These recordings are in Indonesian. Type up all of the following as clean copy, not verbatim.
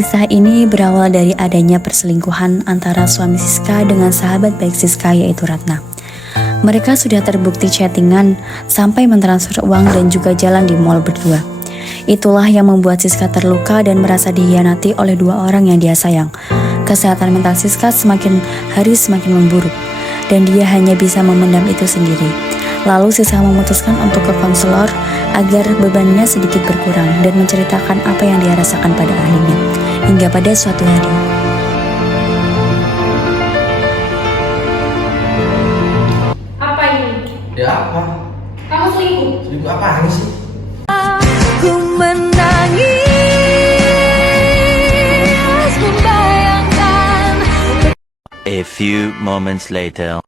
Kisah ini berawal dari adanya perselingkuhan antara suami Siska dengan sahabat baik Siska yaitu Ratna. Mereka sudah terbukti chattingan sampai mentransfer uang dan juga jalan di mall berdua. Itulah yang membuat Siska terluka dan merasa dikhianati oleh dua orang yang dia sayang. Kesehatan mental Siska semakin hari semakin memburuk dan dia hanya bisa memendam itu sendiri. Lalu Siska memutuskan untuk ke konselor agar bebannya sedikit berkurang dan menceritakan apa yang dia rasakan pada ahlinya. Hingga pada suatu hari, apa ini? Ya apa? Kamu selingkuh? Selingkuh apaan sih? Ku menangis membayangkan. A few moments later.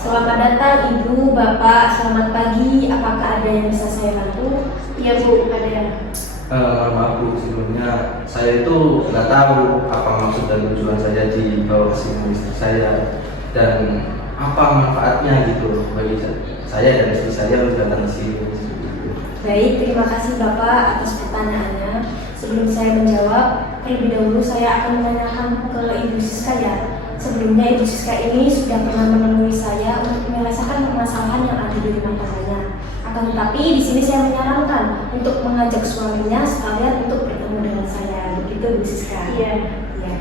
Selamat datang Ibu, Bapak, selamat pagi. Apakah ada yang bisa saya bantu? Iya Bu, ada yang. Maaf Bu, sebelumnya saya itu nggak tahu apa maksud dan tujuan saya dibawa ke sini istri saya dan apa manfaatnya gitu bagi saya dan istri saya untuk datang ke sini. Baik, terima kasih Bapak atas pertanyaannya. Sebelum saya menjawab, terlebih dahulu saya akan menanyakan ke Ibu Siska ya. Sebelumnya Ibu Siska ini sudah pernah menemui saya untuk menyelesaikan permasalahan yang ada di rumah tangganya. Akan tetapi di sini saya menyarankan untuk mengajak suaminya sekalian untuk bertemu dengan saya. Begitu Bu Siska? Iya. Ya.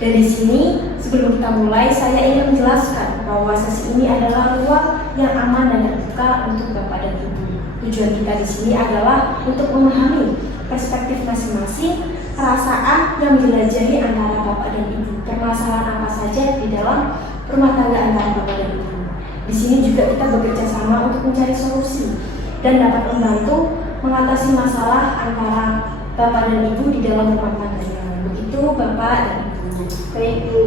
Dan di sini sebelum kita mulai saya ingin menjelaskan bahwa sesi ini adalah ruang yang aman dan terbuka untuk Bapak dan Ibu. Tujuan kita di sini adalah untuk memahami perspektif masing-masing, perasaan yang menjelajahi antara Bapak dan Ibu, permasalahan apa saja di dalam rumah tangga antara Bapak dan Ibu. Di sini juga kita bekerja sama untuk mencari solusi dan dapat membantu mengatasi masalah antara Bapak dan Ibu di dalam rumah tangganya. Begitu Bapak dan Ibu. Baik Bu.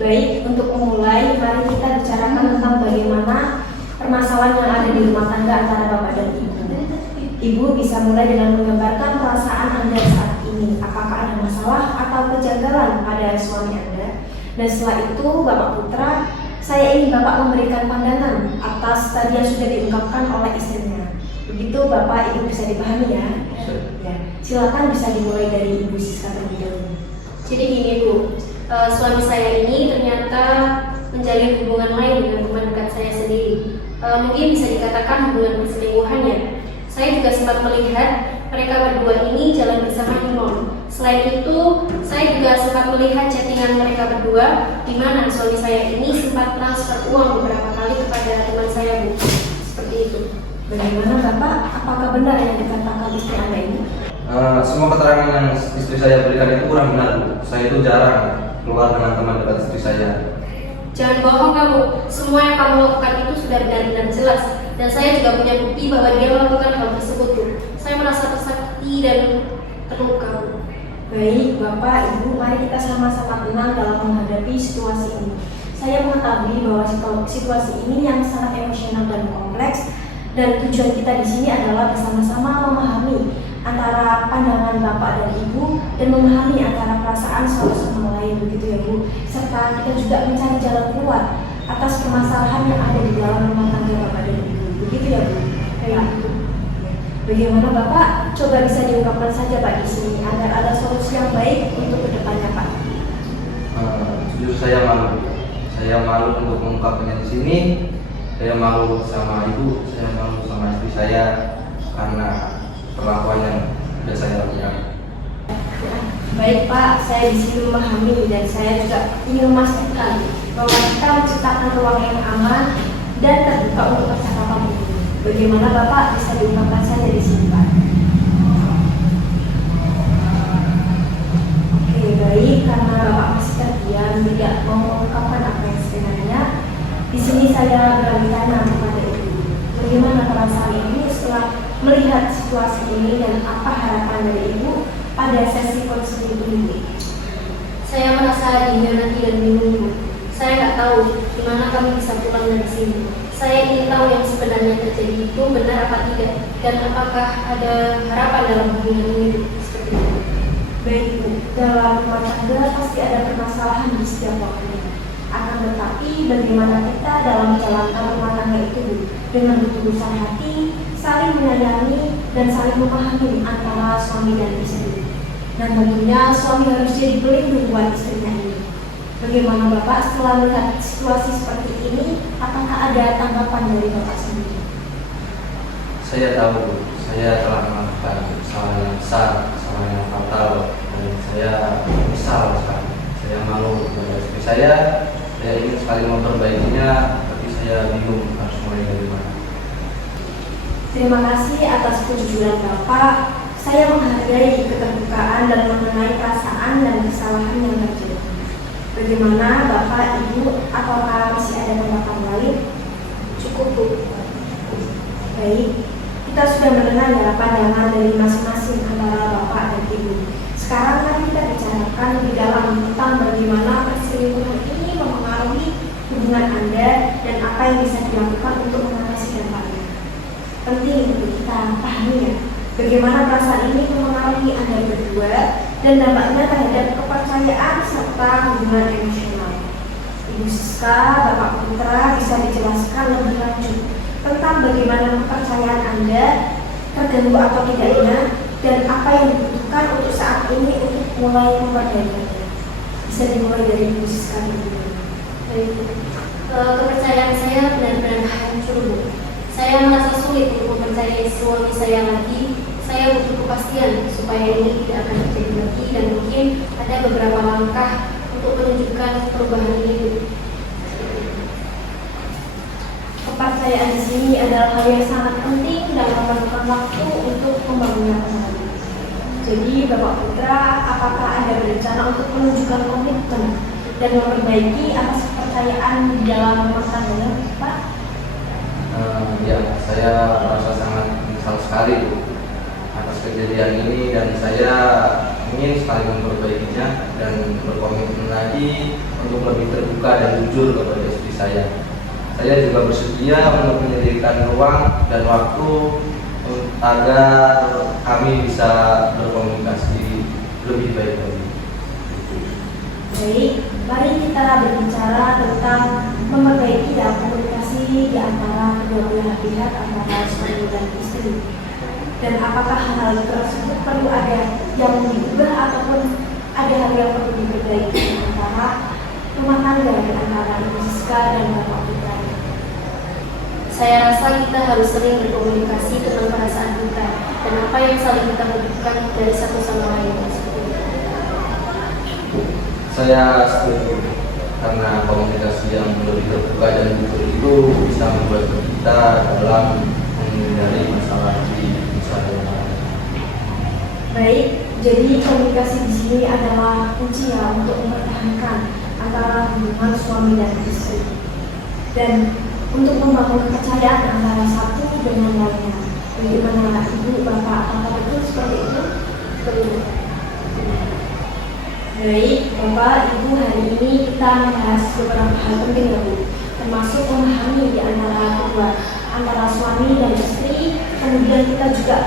Baik. Untuk memulai, mari kita bicarakan tentang bagaimana permasalahan yang ada di rumah tangga antara Bapak dan Ibu. Ibu bisa mulai dengan menggambarkan perasaan Anda saat ini. Apakah ada masalah atau kejanggalan pada suami Anda? Dan setelah itu, Bapak Putra, saya ingin Bapak memberikan pandangan atas tadi yang sudah diungkapkan oleh istrinya. Begitu Bapak, Ibu bisa dipahami ya? Ya. Silakan bisa dimulai dari Ibu Siska terlebih dahulu. Jadi gini Bu, suami saya ini ternyata menjalin hubungan lain dengan teman dekat saya sendiri. Mungkin bisa dikatakan hubungan perselingkuhan ya. Saya juga sempat melihat mereka berdua ini jalan bersama di mall. Selain itu, saya juga sempat melihat chattingan mereka berdua, di mana suami saya ini sempat transfer uang beberapa kali kepada teman saya Bu. Seperti itu. Bagaimana Bapak? Apakah benar yang dikatakan istri Anda ini? Semua keterangan yang istri saya berikan itu kurang benar Bu. Saya itu jarang keluar dengan teman dekat istri saya. Jangan bohong kamu, semua yang kamu lakukan itu sudah benar-benar jelas. Dan saya juga punya bukti bahwa dia melakukan hal tersebut Bu. Saya merasa tersakiti dan terluka Bu. Baik, Bapak, Ibu, mari kita sama-sama tenang dalam menghadapi situasi ini. Saya mengetahui bahwa situasi ini yang sangat emosional dan kompleks, dan tujuan kita di sini adalah bersama-sama memahami antara pandangan Bapak dan Ibu dan memahami antara perasaan satu sama lain, begitu ya Bu. Serta kita juga mencari jalan keluar atas permasalahan yang ada di dalam rumah tangga Bapak dan Ibu, begitu ya Bu. Baik. Bagaimana Bapak? Coba bisa diungkapkan saja Pak di sini agar ada solusi yang baik untuk kedepannya Pak. Jujur saya malu. Saya malu untuk mengungkapkannya di sini. Saya malu sama ibu, saya malu sama istri saya karena perlakuan yang sudah saya lakukan. Baik Pak, saya di sini memahami dan saya juga ingin memastikan bahwa kita menciptakan ruang yang aman dan terbuka untuk percakapan ini. Bagaimana Bapak bisa diungkapkan saja di sini Pak? Oke, baik, karena Bapak masih terdiam tidak mau mengungkapkan apa yang sebenarnya. Di sini saya berani tanya kepada Ibu, bagaimana perasaan Ibu setelah melihat situasi ini dan apa harapan dari Ibu pada sesi konseling ini? Saya merasa dikhianati dan bingung Bu. Saya nggak tahu gimana kami bisa pulang dari sini. Saya ingin tahu yang sebenarnya terjadi itu benar apa tidak, dan apakah ada harapan dalam hubungan ini, seperti itu. Baik Bu, dalam rumah tangga pasti ada permasalahan di setiap waktunya. Akan tetapi bagaimana kita dalam menjalankan rumah tangga itu Bu, dengan ketulusan hati, saling menyayangi dan saling memahami antara suami dan istri. Dan tentunya suami harus jadi pelindung buat istrinya ini. Bagaimana Bapak setelah melihat situasi seperti ini, apakah ada tanggapan dari Bapak sendiri? Saya tahu, saya telah melakukan kesalahan yang besar, kesalahan yang fatal, dan saya menyesal sekali. Saya malu kepada istri saya ingin sekali memperbaikinya, tapi saya bingung harus mulai dari mana. Terima kasih atas kejujuran Bapak. Saya menghargai keterbukaan dan mengenai perasaan dan kesalahan yang terjadi. Bagaimana Bapak, Ibu, apakah masih ada tanggapan lain? Cukup Bu. Baik, kita sudah mendengar ya pandangan dari masing-masing antara Bapak dan Ibu. Sekarang mari kita bicarakan lebih dalam tentang bagaimana perselingkuhan ini mempengaruhi hubungan Anda dan apa yang bisa dilakukan untuk mengatasi dampaknya. Penting untuk kita pahami ya, bagaimana perasaan ini mempengaruhi Anda berdua dan dampaknya terhadap kepercayaan serta hubungan emosional. Ibu Siska, Bapak Putra bisa dijelaskan lebih lanjut tentang bagaimana kepercayaan Anda terganggu atau tidaknya dan apa yang dibutuhkan untuk saat ini untuk mulai memperbaikinya. Bisa dimulai dari Ibu Siska dulu. Baik. Kepercayaan saya benar-benar hancur Bu. Saya merasa sulit untuk mempercayai suami saya lagi. Saya butuh kepastian supaya ini tidak akan terjadi lagi dan mungkin ada beberapa langkah untuk menunjukkan perubahan ini. Kepercayaan di sini adalah hal yang sangat penting dalam memerlukan waktu untuk membangunnya kembali. Jadi Bapak Putra, apakah Anda berencana untuk menunjukkan komitmen dan memperbaiki atas kepercayaan di dalam rumah tangga, Pak? Ya, saya merasa sangat menyesal sekali Bu atas kejadian ini dan saya ingin sekali memperbaikinya dan berkomitmen lagi untuk lebih terbuka dan jujur kepada istri saya. Saya juga bersedia untuk menyediakan ruang dan waktu agar kami bisa berkomunikasi lebih baik lagi. Baik, mari kita berbicara tentang memperbaiki dan komunikasi di antara kedua belah pihak antara suami dan istri. Dan apakah hal tersebut perlu ada yang diubah ataupun ada hal yang perlu diperbaiki antara rumah tangga di antara Ibu Siska dan Bapak Putra? Saya rasa kita harus sering berkomunikasi tentang perasaan kita dan apa yang saling kita butuhkan dari satu sama lain. Saya setuju karena komunikasi yang lebih terbuka dan jujur itu bisa membuat kita dalam menghindari masalah di masa depan. Baik, jadi komunikasi di sini adalah kunci ya untuk mempertahankan antara hubungan suami dan istri dan untuk membangun kepercayaan antara satu dengan lainnya. Bagaimana Ibu, Bapak, apakah betul seperti itu? Betul. Baik, Bapak, Ibu, hari ini kita membahas beberapa hal penting ya Bu, termasuk memahami di antara suami dan istri. Kemudian kita juga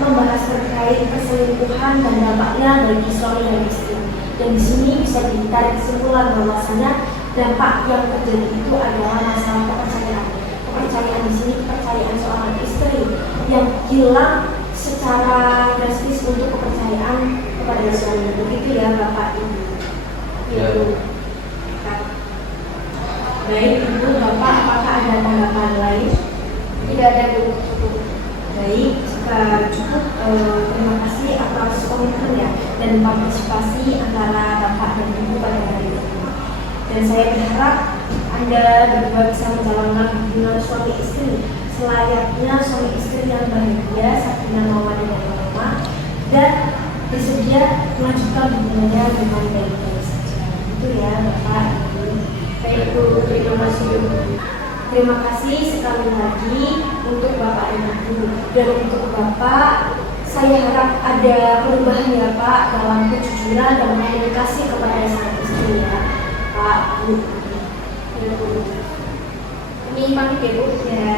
membahas terkait perselingkuhan dan dampaknya bagi suami dan istri. Dan di sini bisa ditarik kesimpulan bahwasanya dampak yang terjadi itu adalah masalah kepercayaan. Kepercayaan di sini kepercayaan seorang istri yang hilang secara drastis untuk kepercayaan kepada suami. Begitu ya Bapak Ibu. Ya Bu. Baik Ibu, Bapak, apakah ada tanggapan lain? Tidak ada Bu. Baik, jika cukup, terima kasih atas komitmen ya dan partisipasi antara Bapak dan Ibu pada hari ini. Dan saya berharap Anda berdua bisa menjalankan hubungan suami istri selayaknya suami istri yang bahagia, sakinah mawaddah dan warahmah, dan bersedia melanjutkan hubungannya dengan baik-baik saja. Itu ya Bapak Ibu. Baik Bu, terima kasih Bu. Terima kasih sekali lagi untuk Bapak dan Ibu. Dan untuk Bapak, saya harap ada perubahan ya Pak dalam kejujuran dan komunikasi kepada sang istri ya Pak, Bu. Ya Bu. Kami pamit ya Bu. Ya.